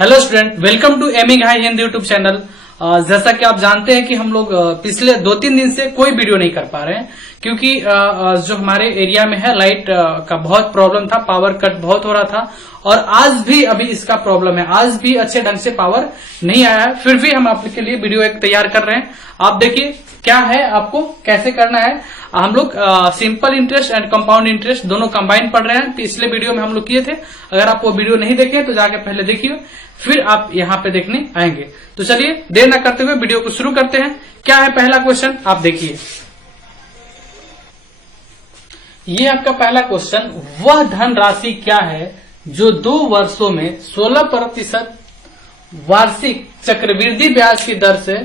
Hello student, welcome to aiming high Hindi YouTube channel. जैसा कि आप जानते हैं कि हम लोग पिछले 2-3 दिन से कोई वीडियो नहीं कर पा रहे हैं क्योंकि जो हमारे एरिया में है लाइट का बहुत प्रॉब्लम था, पावर कट बहुत हो रहा था और आज भी अभी इसका प्रॉब्लम है। आज भी अच्छे ढंग से पावर नहीं आया है, फिर भी हम आपके लिए वीडियो एक तैयार कर रहे हैं। आप देखिए क्या है, आपको कैसे करना है। हम लोग simple interest and compound interest दोनों कंबाइन पढ़ रहे हैं। पिछले वीडियो में हम लोग किए थे, अगर आप वो वीडियो नहीं देखे तो जाके पहले देखिए, फिर आप यहाँ पे देखने आएंगे। तो चलिए देर न करते हुए वीडियो को शुरू करते हैं। क्या है पहला क्वेश्चन, आप देखिए। ये आपका पहला क्वेश्चन, वह धनराशि क्या है जो 2 वर्षों में 16% वार्षिक चक्रवृद्धि ब्याज की दर से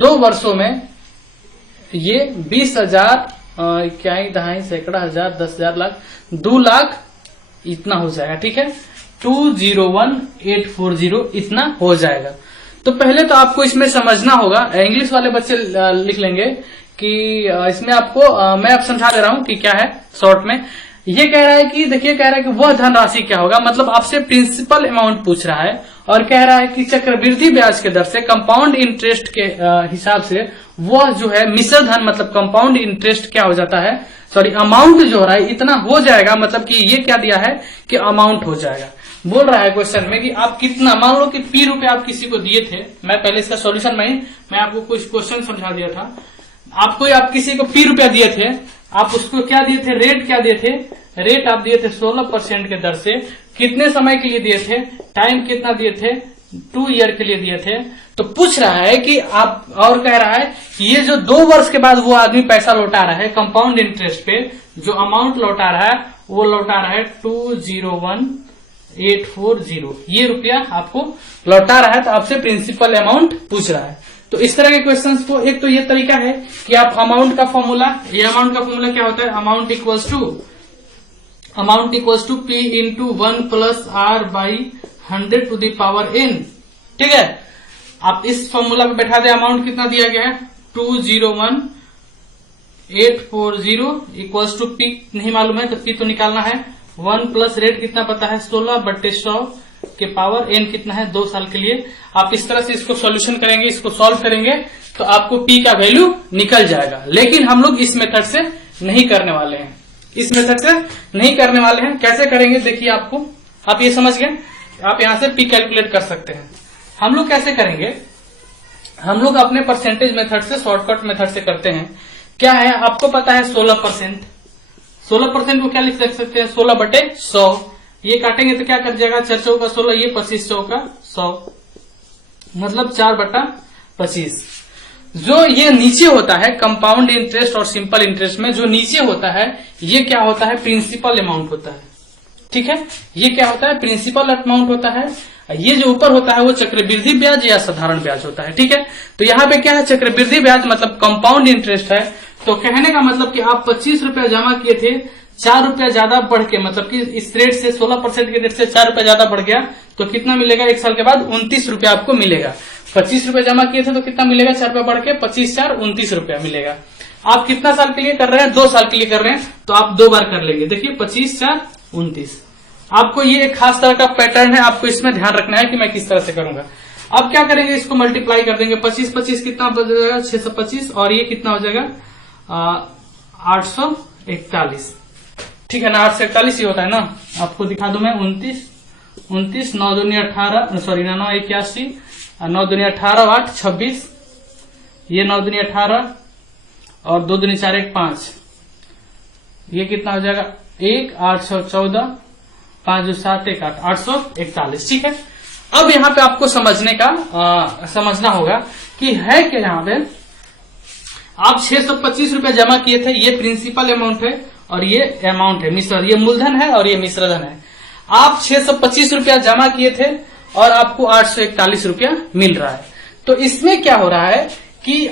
2 वर्षों में ये 20,000 इक्याई दहाई सैकड़ा हजार 10,000 लाख 2 लाख इतना हो जाएगा। ठीक है, 201,840 इतना हो जाएगा। तो पहले तो आपको इसमें समझना होगा, इंग्लिश वाले बच्चे लिख लेंगे कि इसमें आपको मैं अब समझा दे रहा हूं कि क्या है शॉर्ट में। ये कह रहा है कि देखिए, कह रहा है कि वह धनराशि क्या होगा, मतलब आपसे प्रिंसिपल अमाउंट पूछ रहा है और कह रहा है कि चक्रवृद्धि ब्याज के दर से कंपाउंड इंटरेस्ट के हिसाब से वह जो है मिश्र धन, मतलब कंपाउंड इंटरेस्ट क्या हो जाता है, सॉरी अमाउंट जो हो रहा है इतना हो जाएगा। मतलब कि ये क्या दिया है कि अमाउंट हो जाएगा। बोल रहा है क्वेश्चन में कि आप कितना, मान लो कि P रुपए आप किसी को दिए थे। मैं पहले इसका सॉल्यूशन मैं आपको कुछ क्वेश्चन समझा दिया था। आप किसी को P रुपया दिए थे, आप उसको क्या दिए थे, रेट क्या दिए थे, रेट आप दिए थे 16% के दर से। कितने समय के लिए दिए थे, टाइम कितना दिए थे, 2 ईयर के लिए दिए थे। तो पूछ रहा है कि आप, और कह रहा है कि ये जो 2 वर्ष के बाद वो आदमी पैसा लौटा रहा है कंपाउंड इंटरेस्ट पे, जो अमाउंट लौटा रहा है वो लौटा रहा है 201,840 ये रुपया आपको लौटा रहा है। तो आपसे प्रिंसिपल अमाउंट पूछ रहा है। तो इस तरह के क्वेश्चंस को, एक तो ये तरीका है कि आप अमाउंट का फॉर्मूला, ये अमाउंट का फॉर्मूला क्या होता है, amount equals to P into 1 plus R by 100 to the power n। ठीक है, आप इस फॉर्मूला पे बैठा दे। अमाउंट कितना दिया गया है 201,840 इक्वल्स टू P नहीं मालूम है तो P तो निकालना है। 1 प्लस रेट कितना पता है 16/100 के पावर n कितना है 2 साल के लिए। आप इस तरह से इसको सॉल्यूशन करेंगे, इसको सॉल्व करेंगे तो आपको P का वैल्यू निकल जाएगा। लेकिन हम लोग इस मेथड से नहीं करने वाले हैं, इस मेथड से नहीं करने वाले हैं। कैसे करेंगे देखिए, आपको, आप ये समझ गए, आप यहां से P कैलकुलेट कर सकते हैं। हम लोग कैसे करेंगे, हम लोग अपने परसेंटेज मेथड से, शॉर्टकट मेथड से करते हैं। क्या है, आपको पता है 16%, 16% को क्या लिख सकते हैं 16/100। ये काटेंगे तो क्या कर जाएगा, 4 चौका 16, ये 25 चौका 100, मतलब 4/25। जो ये नीचे होता है कंपाउंड इंटरेस्ट और सिंपल इंटरेस्ट में, जो नीचे होता है ये क्या होता है, प्रिंसिपल अमाउंट होता है। ठीक है, ये क्या होता है, प्रिंसिपल अमाउंट होता है। ये जो ऊपर होता है वो चक्रवृद्धि ब्याज या साधारण ब्याज होता है। ठीक है, तो यहाँ पे क्या है, चक्रवृद्धि ब्याज मतलब कंपाउंड इंटरेस्ट है। तो कहने का मतलब कि आप 25 रुपया जमा किए थे, 4 रुपया ज्यादा बढ़ के, मतलब कि इस रेट से 16% के रेट से 4 रुपया ज्यादा बढ़ गया तो कितना मिलेगा, 1 साल के बाद 29 रुपया आपको मिलेगा। 25 रुपया जमा किए थे तो कितना मिलेगा, 4 रुपया बढ़ के 25×4 29 रुपया मिलेगा। आप कितना साल के लिए कर रहे हैं, 2 साल के लिए कर रहे हैं तो आप 2 बार कर लेंगे। देखिए 25×4 29। आपको ये एक खास तरह का पैटर्न है, आपको इसमें ध्यान रखना है कि मैं किस तरह से करूंगा। अब क्या करेंगे, इसको मल्टीप्लाई कर देंगे। 25 कितना हो जाएगा 625 और ये कितना हो जाएगा 841। ठीक है ना, 841 ही होता है ना। आपको दिखा दूं मैं 29 9 दूनी 18, सॉरी 9 81, 9 दूनी 18 8 26, ये 9 दूनी 18 और 2 दूनी 4 1 5, ये कितना हो जाएगा 1 814, 5 7 1 8 841। ठीक है, अब यहाँ पे आपको समझना होगा कि है क्या, यहाँ पे आप 625 रुपया जमा किए थे, ये प्रिंसिपल अमाउंट है और ये अमाउंट है मिश्र, ये मूलधन है और ये मिश्रधन है। आप 625 रुपया जमा किए थे और आपको 841 रुपया मिल रहा है। तो इसमें क्या हो रहा है कि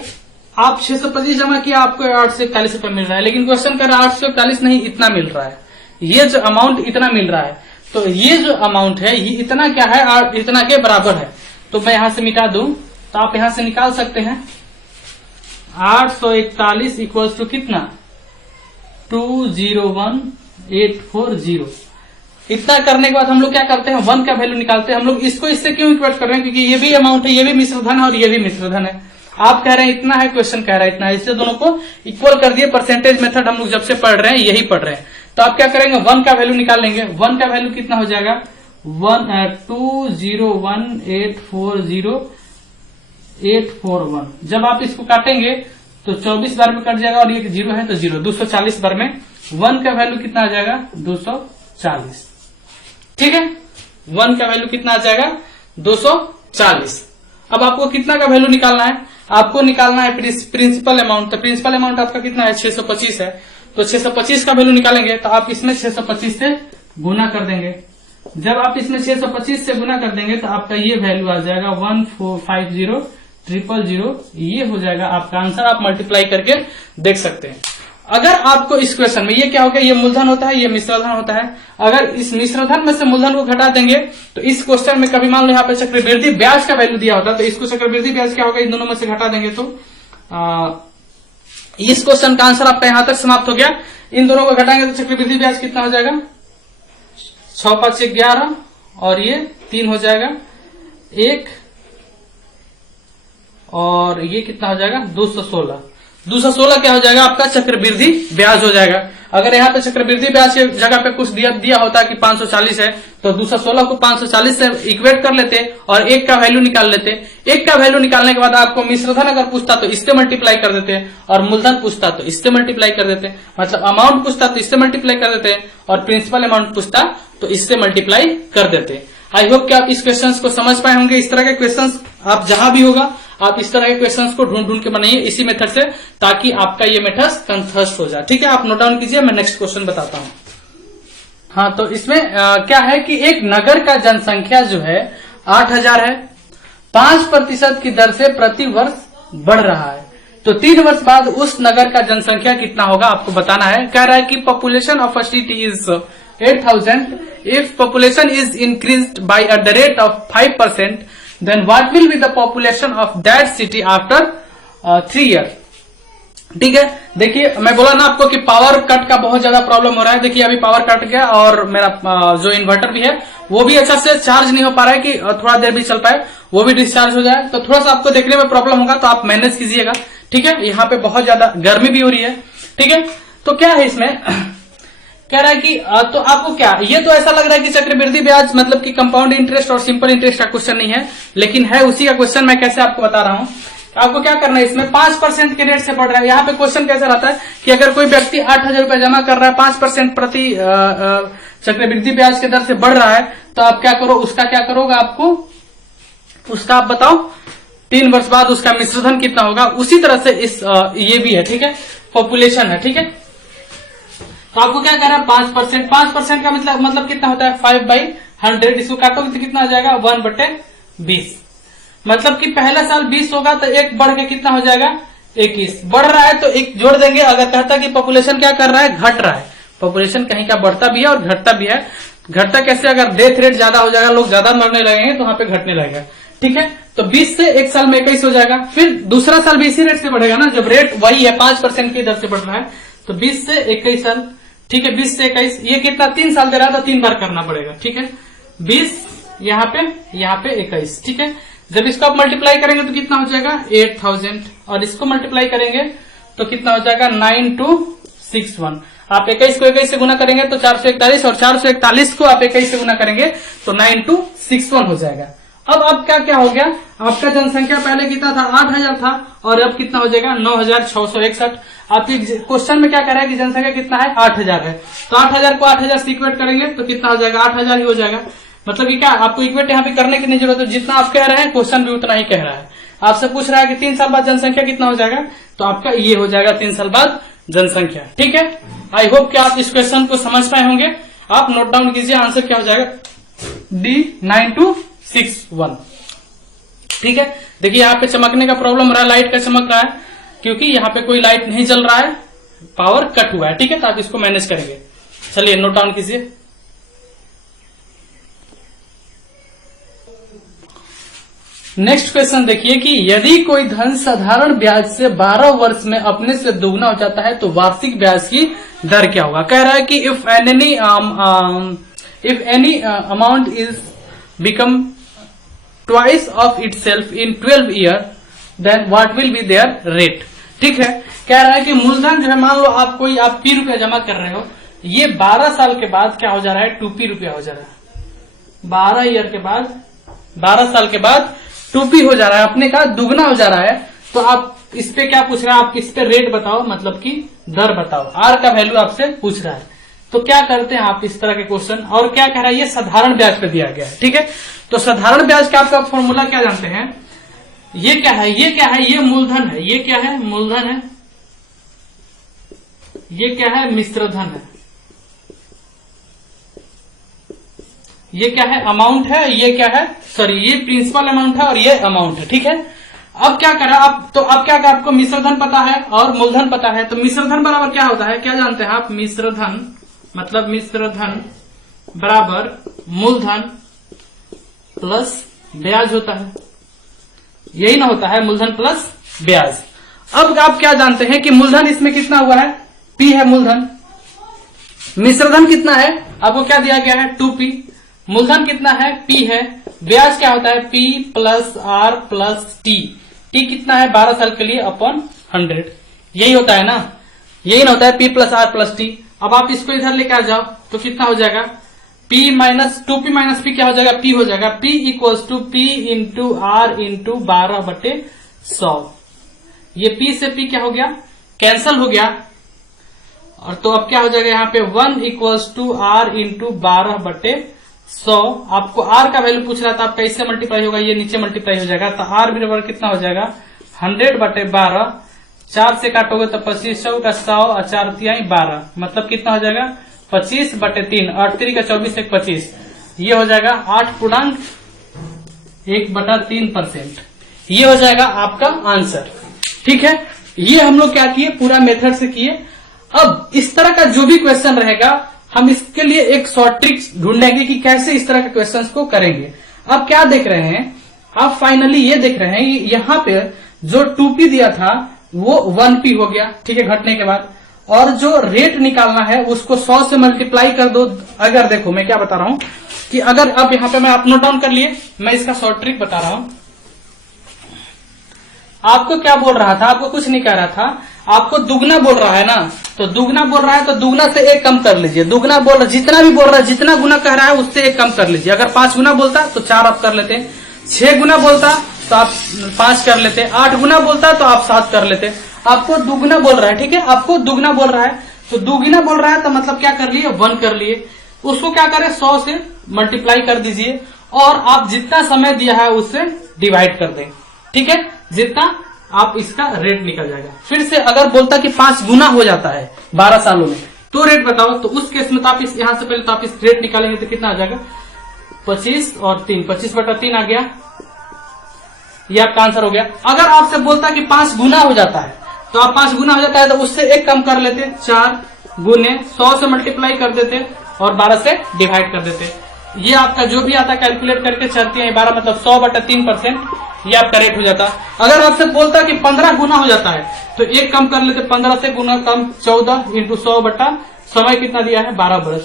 आप 625 जमा किया, आपको 841 रुपया मिल रहा है, लेकिन क्वेश्चन कर रहा है 841 नहीं, इतना मिल रहा है। ये जो अमाउंट इतना मिल रहा है, तो ये जो अमाउंट है ये इतना क्या है, इतना के बराबर है। तो मैं यहां से मिटा दूं तो आप यहां से निकाल सकते हैं 841 इक्वल्स टू कितना 201,840। इतना करने के बाद हम लोग क्या करते हैं, 1 का वैल्यू निकालते हैं। हम लोग इसको इससे क्यों इक्वेट कर रहे हैं, क्योंकि ये भी अमाउंट है, ये भी मिश्र धन है और ये भी मिश्र धन है। आप कह रहे हैं इतना है, क्वेश्चन कह रहा है इतना है, इससे दोनों को इक्वल कर दिए। परसेंटेज मेथड हम लोग जब से पढ़ रहे हैं यही पढ़ रहे हैं। तो आप क्या करेंगे, 1 का वैल्यू निकाल लेंगे। 1 का वैल्यू कितना हो जाएगा, 201840841। जब आप इसको काटेंगे तो 24 बार में कट जाएगा और ये 0 है तो 0, 240 बार में 1 का वैल्यू कितना आ जाएगा, 240। ठीक है, 1 का वैल्यू कितना आ जाएगा, 240। अब आपको कितना का वैल्यू निकालना है, आपको निकालना है प्रिंसिपल अमाउंट। तो प्रिंसिपल अमाउंट आपका कितना है, 625 है। तो 625 का वैल्यू निकालेंगे तो आप इसमें 625 से गुना कर देंगे। जब आप इसमें 625 से गुना कर देंगे तो आपका ये वैल्यू आ जाएगा 1450000। ये हो जाएगा आपका आंसर। आप मल्टीप्लाई करके देख सकते हैं। अगर आपको इस क्वेश्चन में ये क्या हो गया, ये मूलधन होता है, ये मिश्रधन होता है। अगर इस मिश्रधन में से मूलधन को घटा देंगे तो इस क्वेश्चन में कभी मान लो यहाँ पे चक्रवृद्धि ब्याज का वैल्यू दिया होता, तो इसको चक्रवृद्धि ब्याज क्या होगा, इन दोनों में से घटा देंगे तो इस क्वेश्चन का आंसर आपका यहां तक समाप्त हो गया। इन दोनों को घटाएंगे तो चक्रवृद्धि ब्याज कितना हो जाएगा, 6 5 11 और ये 3 हो जाएगा 1 और ये कितना हो जाएगा 216। 216 क्या हो जाएगा आपका चक्रवृद्धि ब्याज हो जाएगा। अगर यहाँ पे चक्रवृद्धि ब्याज की जगह पे कुछ दिया होता कि 540 है तो 216 को 540 से इक्वेट कर लेते और 1 का वैल्यू निकाल लेते। 1 का वैल्यू निकालने के बाद आपको मिश्रधन अगर पूछता तो इससे मल्टीप्लाई कर देते और मूलधन पूछता तो इससे मल्टीप्लाई कर देते। मतलब अमाउंट पूछता तो इससे मल्टीप्लाई कर देते और प्रिंसिपल अमाउंट पूछता तो इससे मल्टीप्लाई कर देते। आई होप कि आप इस क्वेश्चंस को समझ पाए होंगे। इस तरह के क्वेश्चंस आप जहां भी होगा आप इस तरह के क्वेश्चंस को ढूंढ ढूंढ के बनाइए इसी मेथड से, ताकि आपका ये मेथड कंफर्स्ट हो जाए। ठीक है, आप नोट डाउन कीजिए, मैं नेक्स्ट क्वेश्चन बताता हूं। हाँ, तो इसमें क्या है कि एक नगर का जनसंख्या जो है 8000 है, 5% की दर से प्रति वर्ष बढ़ रहा है। तो 3 वर्ष बाद उस नगर का जनसंख्या कितना होगा आपको बताना है। कह रहा है कि population of a city is 8000 if population is increased by at the rate of 5%, then what will be the population of that city after 3 years। ठीक है, देखिए मैं बोला ना आपको कि पावर कट का बहुत ज्यादा प्रॉब्लम हो रहा है। देखिए अभी पावर कट गया और मेरा जो इन्वर्टर भी है वो भी अच्छा से चार्ज नहीं हो पा रहा है कि थोड़ा देर भी चल पाए, वो भी डिस्चार्ज हो जाए। तो थोड़ा सा आपको देखने में प्रॉब्लम होगा, तो आप मैनेज कीजिएगा। ठीक है, यहाँ पे बहुत ज्यादा गर्मी भी हो रही है। ठीक है, तो क्या है इसमें कह रहा है कि तो आपको क्या, ये तो ऐसा लग रहा है कि चक्रवृद्धि ब्याज मतलब कि कंपाउंड इंटरेस्ट और सिंपल इंटरेस्ट का क्वेश्चन नहीं है, लेकिन है उसी का क्वेश्चन। मैं कैसे आपको बता रहा हूं। आपको क्या करना है, इसमें 5% के रेट से बढ़ रहा है। यहाँ पे क्वेश्चन कैसा रहता है कि अगर कोई व्यक्ति 8000 रुपया जमा कर रहा है, 5% प्रति चक्रवृद्धि ब्याज के दर से बढ़ रहा है, तो आप क्या करो, उसका क्या करोगे, आपको उसका आप बताओ 3 वर्ष बाद उसका मिश्रधन कितना होगा। उसी तरह से इस ये भी है। ठीक है, पॉपुलेशन है। ठीक है, तो आपको क्या कह रहा है 5%। 5% का मतलब कितना होता है 5/100। इसको काटोगे तो कितना हो जाएगा 1/20। मतलब कि पहला साल 20 होगा तो 1 बढ़ के कितना हो जाएगा 21। बढ़ रहा है तो 1 जोड़ देंगे। अगर कहता कि पॉपुलेशन क्या कर रहा है, घट रहा है। पॉपुलेशन कहीं का बढ़ता भी है और घटता भी है। घटता कैसे, अगर डेथ रेट ज्यादा हो जाएगा, लोग ज्यादा मरने लगेंगे तो वहां पे घटने लगेगा। ठीक है, तो 20 से 1 साल में 21 हो जाएगा। फिर दूसरा साल भी इसी रेट से बढ़ेगा ना, जब रेट वही है 5% की दर से बढ़ रहा है। तो 20 से 21 साल। ठीक है, 20 से 21, ये कितना 3 साल दे रहा है तो 3 बार करना पड़ेगा। ठीक है, 20 यहाँ पे 21। ठीक है, जब इसको आप मल्टीप्लाई करेंगे तो कितना हो जाएगा 8000 और इसको मल्टीप्लाई करेंगे तो कितना हो जाएगा 9261। आप 21 को 21 से गुना करेंगे तो 441 और 441 को आप 21 से गुना करेंगे तो 9261 हो जाएगा। अब क्या क्या हो गया, आपका जनसंख्या पहले कितना था 8000 था और अब कितना हो जाएगा 9661। आपकी क्वेश्चन में क्या कह रहा है कि जनसंख्या कितना है 8000 है, तो 8000 को 8000 से इक्वेट करेंगे तो कितना हो जाएगा 8000 ही हो जाएगा। मतलब कि क्या आपको इक्वेट यहाँ पे करने की नहीं जरूरत है, जितना आप कह रहे हैं क्वेश्चन भी उतना ही कह रहा है। आपसे पूछ रहा है कि 3 साल बाद जनसंख्या कितना हो जाएगा, तो आपका ये हो जाएगा 3 साल बाद जनसंख्या। ठीक है, आई होप कि आप इस क्वेश्चन को समझ पाए होंगे। आप नोट डाउन कीजिए, आंसर क्या हो जाएगा D9261। ठीक है, देखिए यहाँ पे चमकने का प्रॉब्लम हो रहा है, लाइट का चमक रहा है क्योंकि यहाँ पे कोई लाइट नहीं जल रहा है, पावर कट हुआ है। ठीक है, तो आप इसको मैनेज करेंगे। चलिए नोट डाउन कीजिए। नेक्स्ट क्वेश्चन देखिए कि यदि कोई धन साधारण ब्याज से 12 वर्ष में अपने से दोगुना हो जाता है तो वार्षिक ब्याज की दर क्या होगा। कह रहा है कि if any amount is become twice of itself in 12 year then what will be there rate. ठीक है, कह रहा है कि मूलधन जो है, मान लो आप P रुपया जमा कर रहे हो, ये 12 साल के बाद क्या हो जा रहा है, 2P रुपया हो जा रहा है। 12 ईयर के बाद, 12 साल के बाद 2P हो जा रहा है, अपने का दुगना हो जा रहा है। तो आप इस पे क्या पूछ रहा है, आप इस पे रेट बताओ, मतलब कि दर बताओ, आर का वैल्यू आपसे पूछ रहा है। तो क्या करते हैं आप इस तरह के क्वेश्चन, और क्या कह रहा है, ये साधारण ब्याज पे दिया गया है। ठीक है, तो साधारण ब्याज का आपका फॉर्मूला क्या जानते हैं, ये क्या है, ये क्या है, ये मूलधन है, ये क्या है, मूलधन है, ये क्या है, मिश्रधन है, ये क्या है, अमाउंट है, ये क्या है, सॉरी ये प्रिंसिपल अमाउंट है और ये अमाउंट है। ठीक है, अब क्या करा आप, तो अब क्या करा, आपको मिश्रधन पता है और मूलधन पता है, तो मिश्रधन बराबर क्या होता है, क्या जानते हैं आप, मिश्रधन मतलब मिश्रधन बराबर मूलधन प्लस ब्याज होता है, यही ना होता है, मूलधन प्लस ब्याज। अब आप क्या जानते हैं कि मूलधन इसमें कितना हुआ है, P है मूलधन, मिश्रधन कितना है, आपको क्या दिया गया है, 2P, मूलधन कितना है, P है, ब्याज क्या होता है, P plus R plus T, T कितना है, 12 साल के लिए अपॉन 100, यही होता है ना, यही ना होता है, P plus R plus T। अब आप इसको इधर लेकर आ जाओ तो कितना हो जाएगा, P minus 2P minus P क्या हो जाएगा, P हो जाएगा, P equals to P into R into 12/100। ये P से P क्या हो गया, कैंसल हो गया, और तो अब क्या हो जाएगा यहाँ पे 1 इक्वल्स टू R इंटू 12/100। आपको R का वैल्यू पूछ रहा था, आपका इससे मल्टीप्लाई होगा, ये नीचे मल्टीप्लाई हो जाएगा, तो R बराबर कितना हो जाएगा, 100/12, 4 से काटोगे तो 25 चौका 100 और 4 तिहाई 12, मतलब कितना हो जाएगा, 25/3, 8 3 का 24 1 25, ये हो जाएगा 8.1/3%, ये हो जाएगा आपका आंसर। ठीक है, ये हम लोग क्या किए, पूरा मेथड से किए। अब इस तरह का जो भी क्वेश्चन रहेगा, हम इसके लिए एक शॉर्ट ट्रिक्स ढूंढेंगे कि कैसे इस तरह के क्वेश्चंस को करेंगे। अब क्या देख रहे हैं आप, फाइनली ये देख रहे हैं, यहाँ पे जो 2P दिया था वो 1P हो गया। ठीक है, घटने के बाद, और जो रेट निकालना है उसको 100 से मल्टीप्लाई कर दो। अगर देखो मैं क्या बता रहा हूं कि अगर अब यहाँ पे मैं आप नोट डाउन कर लिए, मैं इसका शॉर्ट ट्रिक बता रहा हूं। आपको क्या बोल रहा था, आपको कुछ नहीं कह रहा था, आपको दुगना बोल रहा है ना, तो दुगना बोल रहा है तो दुगना से 1 कम कर लीजिए। दुगना बोल रहा, जितना भी बोल रहा है, जितना गुना कह रहा है उससे 1 कम कर लीजिए। अगर 5 गुना बोलता तो 4 आप कर लेते, 6 गुना बोलता तो आप 5 कर लेते, 8 गुना बोलता तो आप 7 कर लेते। आपको दुगना बोल रहा है, ठीक है, आपको दुगना बोल रहा है, तो दुगना बोल रहा है तो मतलब क्या कर लिए, 1 कर लिए। उसको क्या करें, 100 से मल्टीप्लाई कर दीजिए, और आप जितना समय दिया है उससे डिवाइड कर दें। ठीक है, जितना आप इसका रेट निकल जाएगा। फिर से अगर बोलता कि 5 गुना हो जाता है 12 सालों में, तो रेट बताओ, तो उस केस में तो आप इस यहां से पहले तो आप इस रेट निकालेंगे तो कितना आ जाएगा, 25 और 3, 25/3 आ गया, ये आपका आंसर हो गया। अगर आपसे बोलता कि 5 गुना हो जाता है, तो आप 5 गुना हो जाता है तो उससे 1 कम कर लेते, 4 गुने 100 से मल्टीप्लाई कर देते और 12 से डिवाइड कर देते। ये आपका जो भी आता कैलकुलेट करके 4×12 मतलब 100/3%, ये आपका रेट हो जाता। अगर आपसे बोलता कि 15 गुना हो जाता है तो 1 कम कर लेते, 15 से गुना कम 14 इंटू 100 समय कितना दिया है, 12 वर्ष।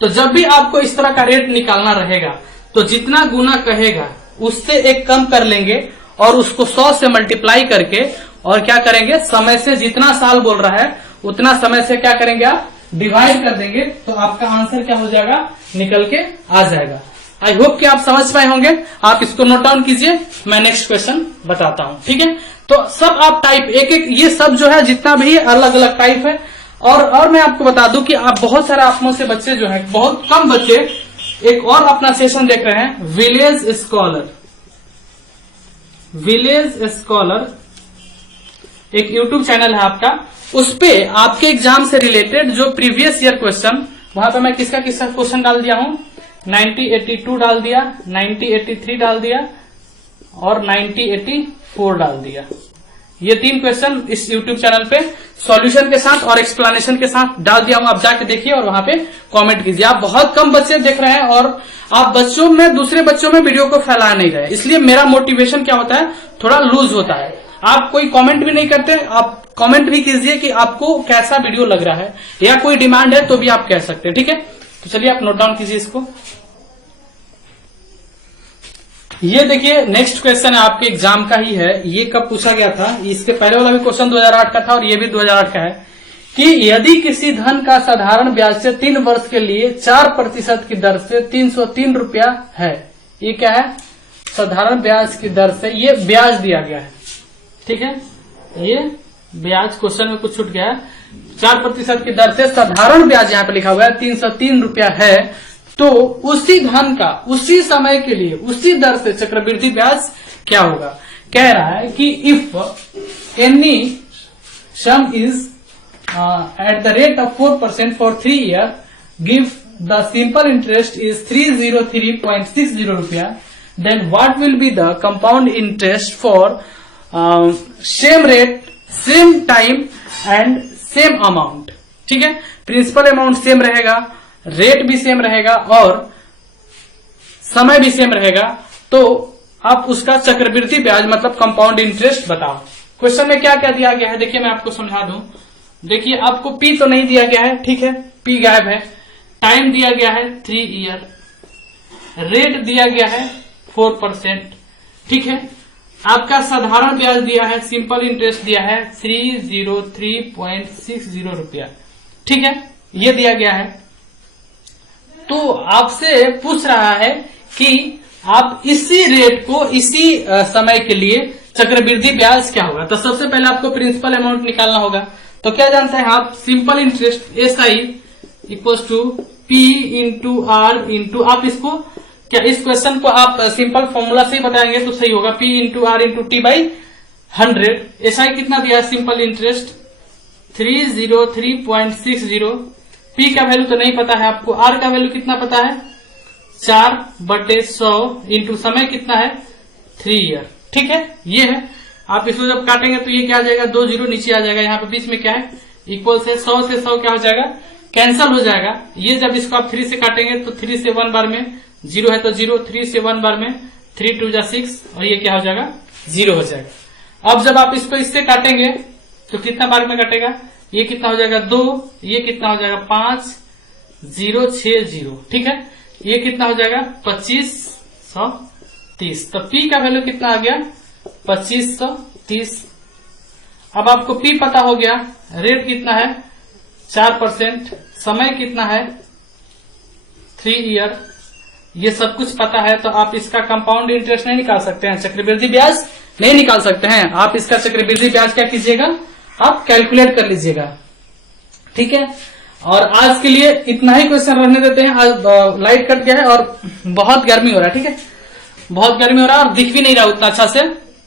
तो जब भी आपको इस तरह का रेट निकालना रहेगा तो जितना गुना कहेगा उससे 1 कम कर लेंगे और उसको 100 से मल्टीप्लाई करके, और क्या करेंगे, समय से जितना साल बोल रहा है उतना समय से क्या करेंगे, आप डिवाइड कर देंगे, तो आपका आंसर क्या हो जाएगा, निकल के आ जाएगा। आई होप कि आप समझ पाए होंगे। आप इसको नोट डाउन कीजिए, मैं नेक्स्ट क्वेश्चन बताता हूं। ठीक है, तो सब आप टाइप एक एक, ये सब जो है जितना भी अलग अलग टाइप है। और मैं आपको बता दूं कि आप बहुत सारे आप में से बच्चे जो है, बहुत कम बच्चे एक और अपना सेशन देख रहे हैं, विलेज स्कॉलर। विलेज स्कॉलर एक यूट्यूब चैनल है आपका, उस पे आपके एग्जाम से रिलेटेड जो प्रीवियस ईयर क्वेश्चन, वहां पे मैं किसका किसका क्वेश्चन डाल दिया हूं, 9082 डाल दिया, 9083 डाल दिया और 9084 डाल दिया। ये 3 क्वेश्चन इस YouTube चैनल पे सॉल्यूशन के साथ और एक्सप्लेनेशन के साथ डाल दिया हूं। आप जाके देखिए और वहां पे कमेंट कीजिए। आप बहुत कम बच्चे देख रहे हैं और आप बच्चों में, दूसरे बच्चों में वीडियो को फैला नहीं रहे, इसलिए मेरा मोटिवेशन क्या होता है, थोड़ा लूज होता है। आप कोई कमेंट भी नहीं करते, आप कमेंट भी कीजिए कि आपको कैसा वीडियो लग रहा है, या कोई डिमांड है तो भी आप कह सकते हैं। ठीक है, तो चलिए आप नोट डाउन कीजिए इसको। ये देखिए नेक्स्ट क्वेश्चन है, आपके एग्जाम का ही है। ये कब पूछा गया था, इसके पहले वाला भी क्वेश्चन 2008 का था और ये भी 2008 का है कि यदि किसी धन का साधारण ब्याज से 3 वर्ष के लिए 4% की दर से 303 रुपया है। ये क्या है, साधारण ब्याज की दर से, ये ब्याज दिया गया है, ठीक है, ये ब्याज क्वेश्चन में कुछ छूट गया है। 4% की दर से साधारण ब्याज यहाँ पे लिखा हुआ है 303 रुपया है, तो उसी धन का उसी समय के लिए उसी दर से चक्रवृद्धि ब्याज क्या होगा। कह रहा है कि if any sum is at the rate of 4% for 3 years, give the simple interest is 303.60 रुपया, then what will be the compound interest for same rate same time and same amount. ठीक है, प्रिंसिपल अमाउंट सेम रहेगा, rate भी same रहेगा और समय भी same रहेगा, तो आप उसका चक्रवृद्धि ब्याज मतलब कंपाउंड इंटरेस्ट बताओ। क्वेश्चन में क्या क्या दिया गया है देखिए, मैं आपको समझा दूं। देखिए आपको पी तो नहीं दिया गया है, ठीक है, पी गायब है। टाइम दिया गया है 3 year, रेट दिया गया है 4%, ठीक है। आपका साधारण ब्याज दिया है, सिंपल इंटरेस्ट दिया है 303.60 रुपया, ठीक है, ये दिया गया है। तो आपसे पूछ रहा है कि आप इसी रेट को इसी समय के लिए चक्रवृद्धि ब्याज क्या होगा। तो सबसे पहले आपको प्रिंसिपल अमाउंट निकालना होगा। तो क्या जानते हैं आप, simple interest SI equal to P into R into, आप इसको क्या, इस क्वेश्चन को आप सिंपल फॉर्मूला से ही बताएंगे तो सही होगा, P into R into T/100। SI कितना दिया है, सिंपल इंटरेस्ट 303.60। P का वैल्यू तो नहीं पता है आपको, R का वैल्यू कितना पता है 4/100 इंटू समय कितना है 3 year, ठीक है, ये है। आप इसको जब काटेंगे तो ये क्या आ जाएगा, 2 0 नीचे आ जाएगा, यहाँ पे बीच में क्या है इक्वल से 100 से 100 क्या हो जाएगा, कैंसल हो जाएगा। ये जब इसको आप 3 से काटेंगे तो 3 से 1 बार में 0 है तो 0, 3 से 1 बार में 3 2 6 और ये क्या हो जाएगा 0 हो जाएगा। अब जब आप इसको इससे काटेंगे तो कितना बार में कटेगा, ये कितना हो जाएगा 2, ये कितना हो जाएगा 5 0 6 0, ठीक है, ये कितना हो जाएगा 2530। तो P का वैल्यू कितना आ गया 2530। अब आपको P पता हो गया, रेट कितना है 4%, समय कितना है 3 year, ये सब कुछ पता है। तो आप इसका कंपाउंड इंटरेस्ट नहीं निकाल सकते हैं, चक्रवृद्धि ब्याज नहीं निकाल सकते हैं। आप इसका चक्रवृद्धि ब्याज क्या कीजिएगा, आप कैलकुलेट कर लीजिएगा, ठीक है। और आज के लिए इतना ही क्वेश्चन रहने देते हैं। आज लाइट कट गया है और बहुत गर्मी हो रहा है, ठीक है, बहुत गर्मी हो रहा है और दिख भी नहीं रहा उतना अच्छा से।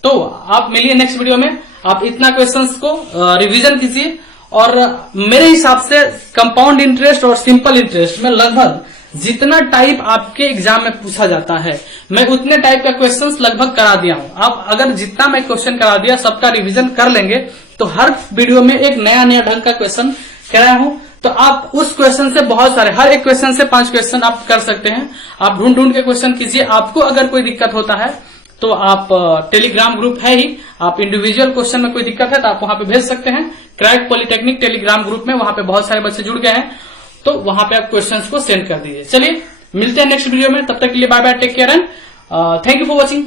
तो आप मिलिए नेक्स्ट वीडियो में, आप इतना क्वेश्चंस को रिवीजन कीजिए। और मेरे हिसाब से कंपाउंड इंटरेस्ट और सिंपल इंटरेस्ट में लगभग जितना टाइप आपके एग्जाम में पूछा जाता है, मैं उतने टाइप का क्वेश्चंस लगभग करा दिया हूं। आप अगर जितना मैं क्वेश्चन करा दिया सबका रिवीजन कर लेंगे तो हर वीडियो में एक नया नया ढंग का क्वेश्चन कराया हूं। तो आप उस क्वेश्चन से बहुत सारे, हर एक क्वेश्चन से 5 क्वेश्चन आप कर सकते हैं। आप ढूंढ ढूंढ के क्वेश्चन कीजिए। आपको अगर कोई दिक्कत होता है तो आप टेलीग्राम ग्रुप है ही, आप इंडिविजुअल क्वेश्चन में कोई दिक्कत है तो आप वहां पे भेज सकते हैं। क्रैक पॉलिटेक्निक टेलीग्राम ग्रुप में, वहां पे बहुत सारे बच्चे जुड़ गए हैं, तो वहां पे आप क्वेश्चंस को सेंड कर दीजिए। चलिए मिलते हैं नेक्स्ट वीडियो में, तब तक के लिए bye bye, take care and thank you for watching.